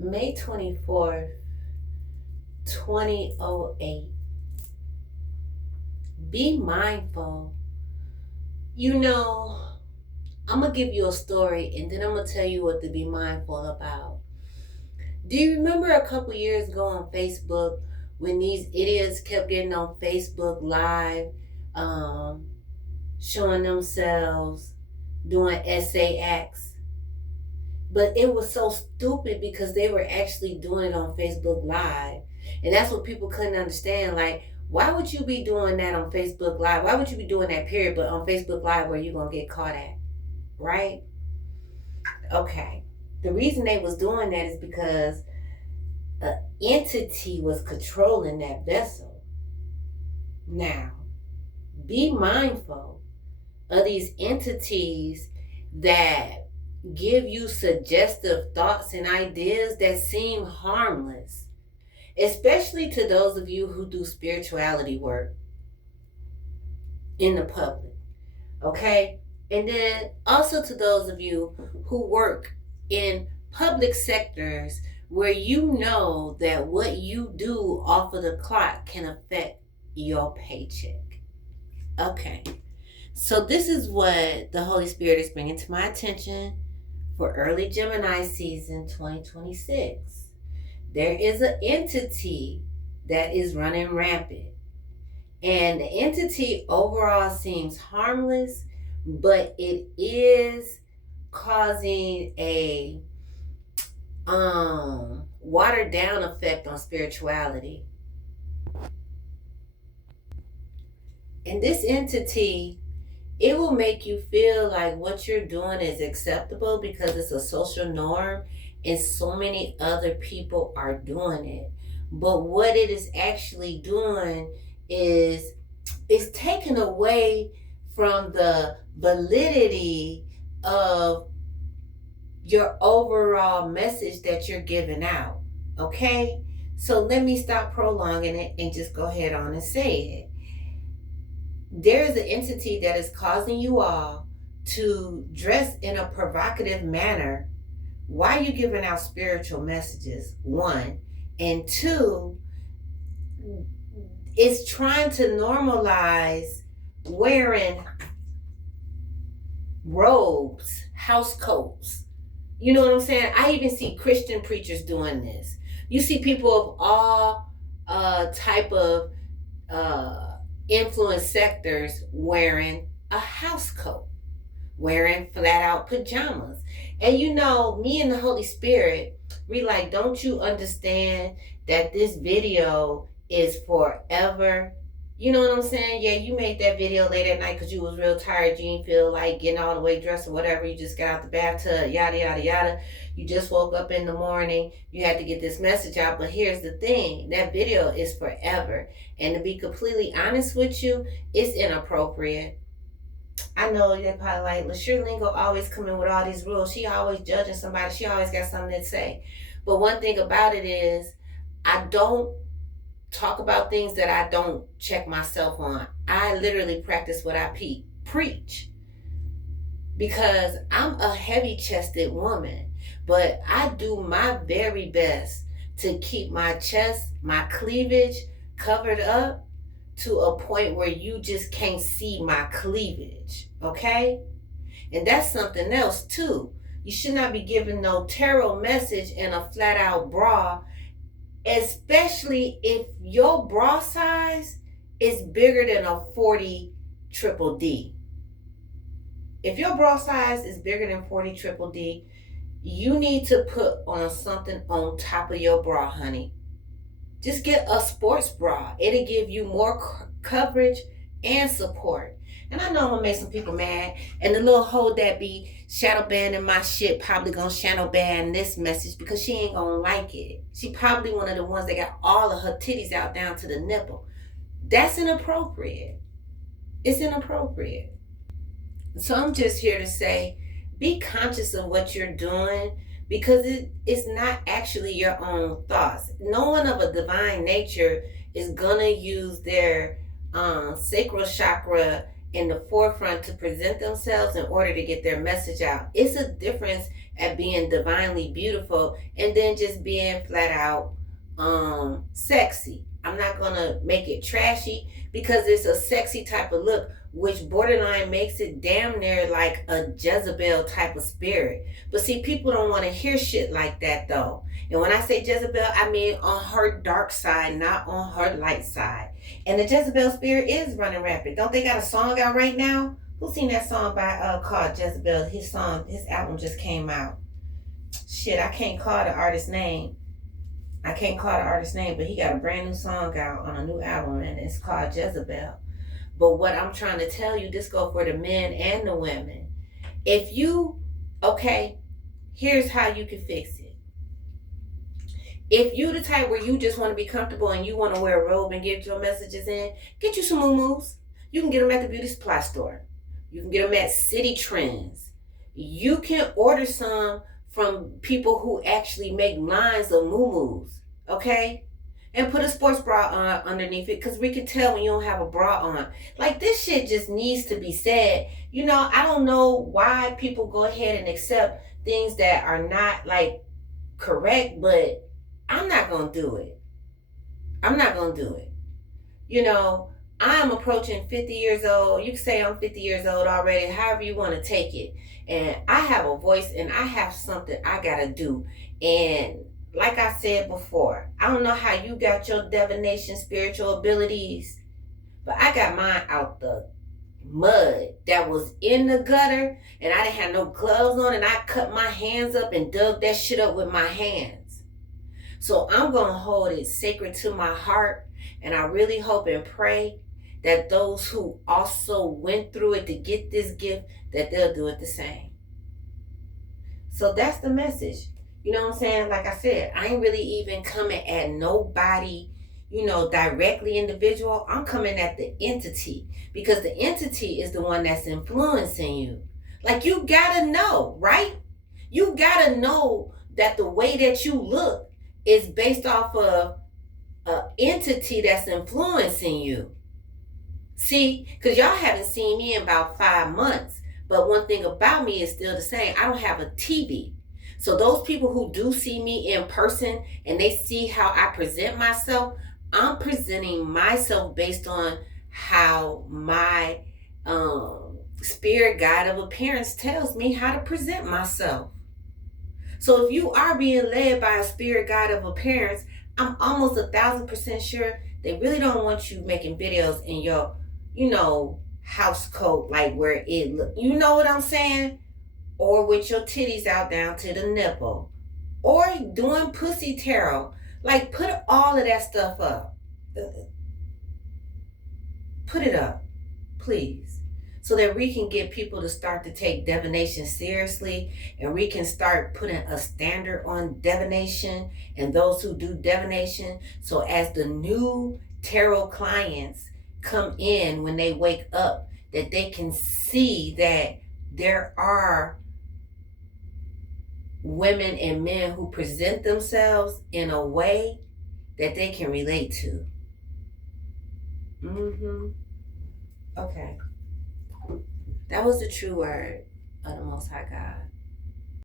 May 24th, 2008. Be mindful. You know, I'm going to give you a story and then I'm going to tell you what to be mindful about. Do you remember a couple years ago on Facebook when these idiots kept getting on Facebook Live, um, showing themselves doing essay acts? But it was so stupid because they were actually doing it on Facebook Live. And that's what people couldn't understand. Like, why would you be doing that on Facebook Live? Why would you be doing that, period, but on Facebook Live where you're going to get caught at? Right? Okay. The reason they was doing that is because an entity was controlling that vessel. Now, be mindful of these entities that give you suggestive thoughts and ideas that seem harmless, especially to those of you who do spirituality work in the public, okay? And then also to those of you who work in public sectors where you know that what you do off of the clock can affect your paycheck. Okay, so this is what the Holy Spirit is bringing to my attention for early Gemini season 2026. There is an entity that is running rampant. And the entity overall seems harmless, but it is causing a watered down effect on spirituality. And this entity, it will make you feel like what you're doing is acceptable because it's a social norm and so many other people are doing it. But what it is actually doing is it's taken away from the validity of your overall message that you're giving out. Okay? So let me stop prolonging it and just go ahead on and say it. There is an entity that is causing you all to dress in a provocative manner. Why are you giving out spiritual messages? One. And two, it's trying to normalize wearing robes, house coats. You know what I'm saying? I even see Christian preachers doing this. You see people of all type of influence sectors wearing a house coat, wearing flat out pajamas. And you know, me and the Holy Spirit, we like, don't you understand that this video is forever? You know what I'm saying? Yeah, you made that video late at night because you was real tired. You didn't feel like getting all the way dressed or whatever. You just got out the bathtub, yada, yada, yada. You just woke up in the morning. You had to get this message out. But here's the thing. That video is forever. And to be completely honest with you, it's inappropriate. I know you're probably like, LaSure Lingo always coming with all these rules. She always judging somebody. She always got something to say. But one thing about it is, I don't talk about things that I don't check myself on. I literally practice what I preach because I'm a heavy-chested woman, but I do my very best to keep my chest, my cleavage covered up to a point where you just can't see my cleavage, okay? And that's something else too. You should not be giving no tarot message in a flat-out bra, especially if your bra size is bigger than a 40 triple D. If your bra size is bigger than 40 triple D, you need to put on something on top of your bra, honey. Just get a sports bra. It'll give you more coverage and support. And I know I'm gonna make some people mad. And the little hoe that be shadow banning my shit probably gonna shadow ban this message because she ain't gonna like it. She probably one of the ones that got all of her titties out down to the nipple. That's inappropriate. It's inappropriate. So I'm just here to say, be conscious of what you're doing because it's not actually your own thoughts. No one of a divine nature is gonna use their sacral chakra in the forefront to present themselves in order to get their message out. It's a difference at being divinely beautiful and then just being flat out sexy. I'm not gonna make it trashy because it's a sexy type of look, which borderline makes it damn near like a Jezebel type of spirit. But see, people don't want to hear shit like that though. And when I say Jezebel, I mean on her dark side, not on her light side. And the Jezebel spirit is running rapid. Don't they got a song out right now? Who seen that song by called Jezebel? His album just came out. Shit, I can't call the artist's name. But he got a brand new song out on a new album and it's called Jezebel. But what I'm trying to tell you, this go for the men and the women. If you, okay, here's how you can fix it. If you the type where you just want to be comfortable and you want to wear a robe and get your messages in, get you some muumuus. You can get them at the beauty supply store. You can get them at City Trends. You can order some from people who actually make lines of muumuus, okay? And put a sports bra on underneath it because we can tell when you don't have a bra on. Like, this shit just needs to be said. You know, I don't know why people go ahead and accept things that are not, like, correct, but I'm not going to do it. You know, I'm approaching 50 years old. You can say I'm 50 years old already, however you want to take it. And I have a voice and I have something I got to do. And like I said before, I don't know how you got your divination spiritual abilities, but I got mine out the mud that was in the gutter and I didn't have no gloves on and I cut my hands up and dug that shit up with my hands. So I'm going to hold it sacred to my heart, and I really hope and pray that those who also went through it to get this gift, that they'll do it the same. So that's the message. You know what I'm saying? Like I said, I ain't really even coming at nobody, you know, directly individual. I'm coming at the entity because the entity is the one that's influencing you. Like, you gotta know, right? You gotta know that the way that you look is based off of an entity that's influencing you. See, because y'all haven't seen me in about 5 months. But one thing about me is still the same. I don't have a TV. So those people who do see me in person and they see how I present myself, I'm presenting myself based on how my spirit guide of appearance tells me how to present myself. So if you are being led by a spirit guide of appearance, I'm almost 1,000% sure they really don't want you making videos in your, you know, house coat, like where it look, you know what I'm saying? Or with your titties out down to the nipple. Or doing pussy tarot. Like, put all of that stuff up. Put it up, please. So that we can get people to start to take divination seriously, and we can start putting a standard on divination and those who do divination. So as the new tarot clients come in when they wake up, that they can see that there are women and men who present themselves in a way that they can relate to. Okay. That was the true word of the Most High God.